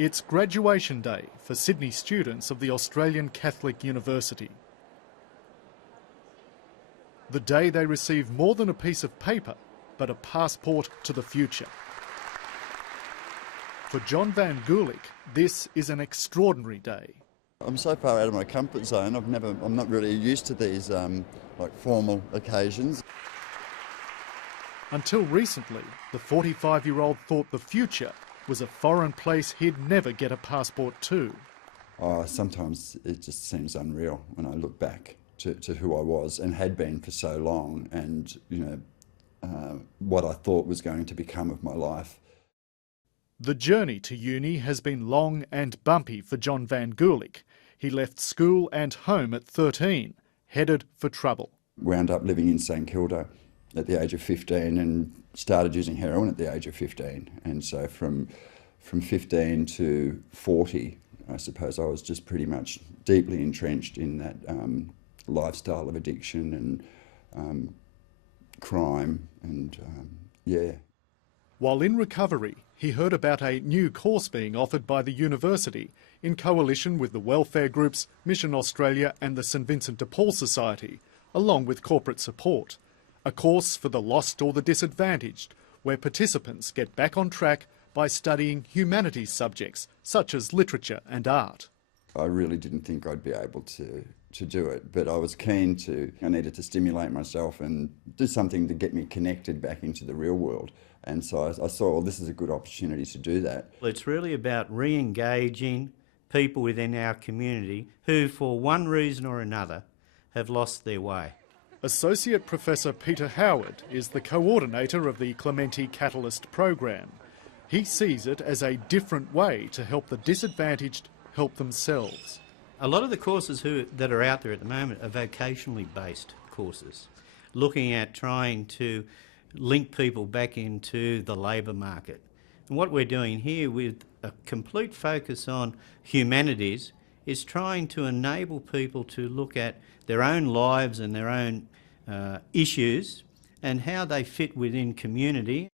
It's graduation day for Sydney students of the Australian Catholic University. The day they receive more than a piece of paper, but a passport to the future. For John Van Gulik, this is an extraordinary day. I'm so far out of my comfort zone. I'm not really used to these like formal occasions. Until recently, the 45-year-old thought the future was a foreign place he'd never get a passport to. Oh, sometimes it just seems unreal when I look back to who I was and had been for so long, and what I thought was going to become of my life. The journey to uni has been long and bumpy for John Van Gulik. He left school and home at 13, headed for trouble. Wound up living in St Kilda at the age of 15 and started using heroin at the age of 15. And so from 15 to 40, I suppose I was just pretty much deeply entrenched in that lifestyle of addiction and crime and, yeah. While in recovery, he heard about a new course being offered by the university in coalition with the welfare groups Mission Australia and the St Vincent de Paul Society, along with corporate support. A course for the lost or the disadvantaged, where participants get back on track by studying humanities subjects, such as literature and art. I really didn't think I'd be able to do it, but I was keen to. I needed to stimulate myself and do something to get me connected back into the real world. And so I saw, well, this is a good opportunity to do that. It's really about re-engaging people within our community who, for one reason or another, have lost their way. Associate Professor Peter Howard is the coordinator of the Clemente Catalyst program. He sees it as a different way to help the disadvantaged help themselves. A lot of the courses that are out there at the moment are vocationally based courses, looking at trying to link people back into the labour market. And what we're doing here with a complete focus on humanities is trying to enable people to look at their own lives and their own issues and how they fit within community.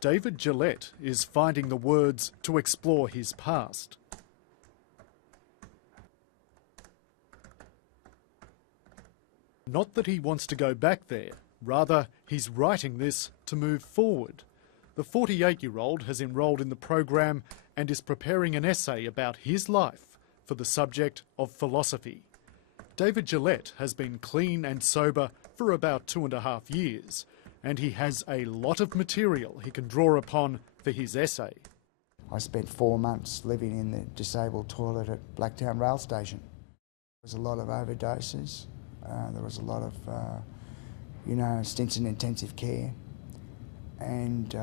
David Gillette is finding the words to explore his past. Not that he wants to go back there, rather he's writing this to move forward. The 48-year-old has enrolled in the program and is preparing an essay about his life for the subject of philosophy. David Gillette has been clean and sober for about 2.5 years, and he has a lot of material he can draw upon for his essay. I spent 4 months living in the disabled toilet at Blacktown Rail Station. There was a lot of overdoses. There was a lot of, stints in intensive care, and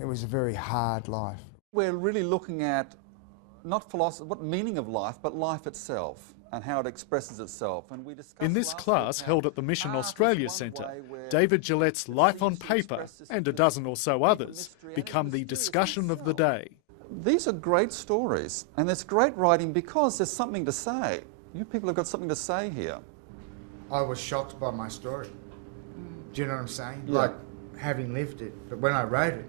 it was a very hard life. We're really looking at not philosophy, what meaning of life, but life itself and how it expresses itself. And we discussed in this class held at the Mission Australia Centre, David Gillette's life on paper and a dozen or so others become the discussion of the day. These are great stories, and it's great writing because there's something to say. You people have got something to say here. I was shocked by my story. Do you know what I'm saying? Yeah. Like, having lived it, but when I wrote it,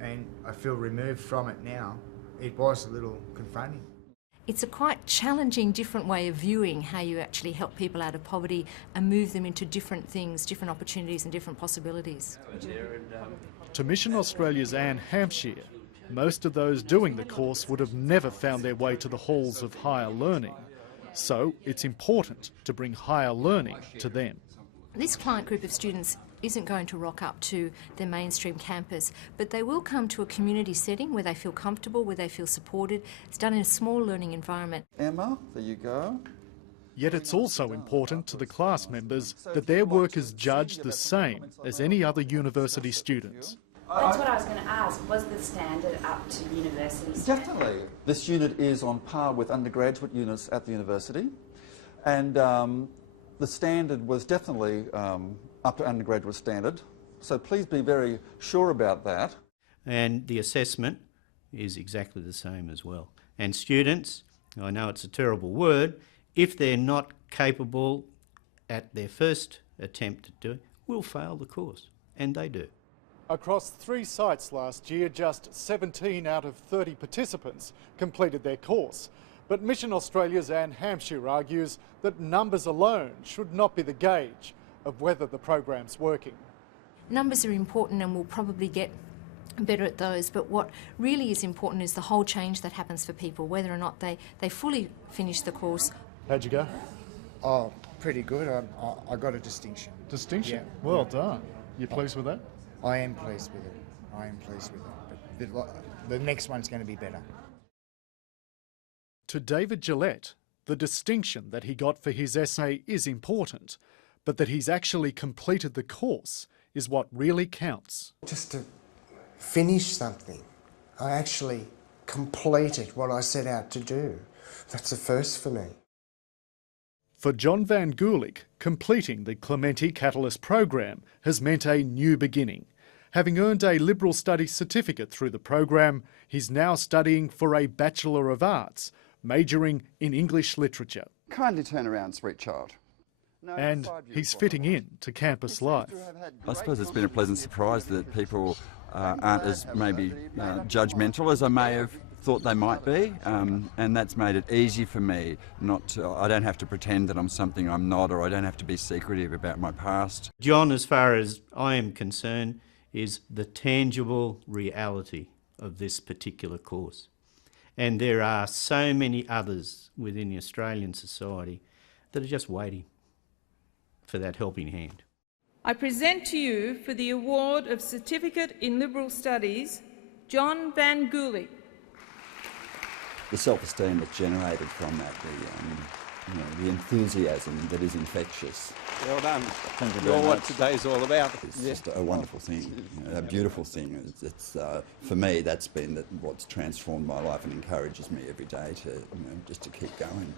and I feel removed from it now, it was a little confronting. It's a quite challenging, different way of viewing how you actually help people out of poverty and move them into different things, different opportunities and different possibilities. To Mission Australia's Anne Hampshire, most of those doing the course would have never found their way to the halls of higher learning. So it's important to bring higher learning to them. This client group of students isn't going to rock up to their mainstream campus, but they will come to a community setting where they feel comfortable, where they feel supported. It's done in a small learning environment. Emma, there you go. Yet it's also important to the class members that their work is judged the same as any other university students. That's what I was going to ask. Was the standard up to university standards? Definitely. This unit is on par with undergraduate units at the university, and the standard was definitely up to undergraduate standard. So please be very sure about that. And the assessment is exactly the same as well. And students, I know it's a terrible word, if they're not capable at their first attempt to do it, will fail the course, and they do. Across 3 sites last year, just 17 out of 30 participants completed their course. But Mission Australia's Anne Hampshire argues that numbers alone should not be the gauge of whether the program's working. Numbers are important and we'll probably get better at those, but what really is important is the whole change that happens for people, whether or not they fully finish the course. How'd you go? Oh, pretty good. I got a distinction. Distinction? Yeah. Well done. You pleased with that? I am pleased with it. But the next one's going to be better. To David Gillette, the distinction that he got for his essay is important, but that he's actually completed the course is what really counts. Just to finish something, I actually completed what I set out to do. That's a first for me. For John Van Gulik, completing the Clemente Catalyst program has meant a new beginning. Having earned a liberal studies certificate through the program, he's now studying for a Bachelor of Arts, majoring in English literature. Kindly turn around, sweet child. No, And he's fitting in to campus life. I suppose it's been a pleasant surprise that people aren't as maybe judgmental as I may have thought they might be, and that's made it easy for me. I don't have to pretend that I'm something I'm not, or I don't have to be secretive about my past. John, as far as I am concerned, is the tangible reality of this particular course. And there are so many others within the Australian society that are just waiting for that helping hand. I present to you for the award of Certificate in Liberal Studies, John Van Gulik. The self-esteem that's generated from that, the enthusiasm that is infectious. Well done. Thank you You're very what much. today's all about. It's just a wonderful thing, a beautiful thing. It's for me, that's been what's transformed my life and encourages me every day to just to keep going.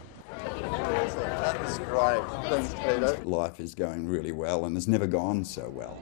That was great. Thanks, Peter. Life is going really well and has never gone so well.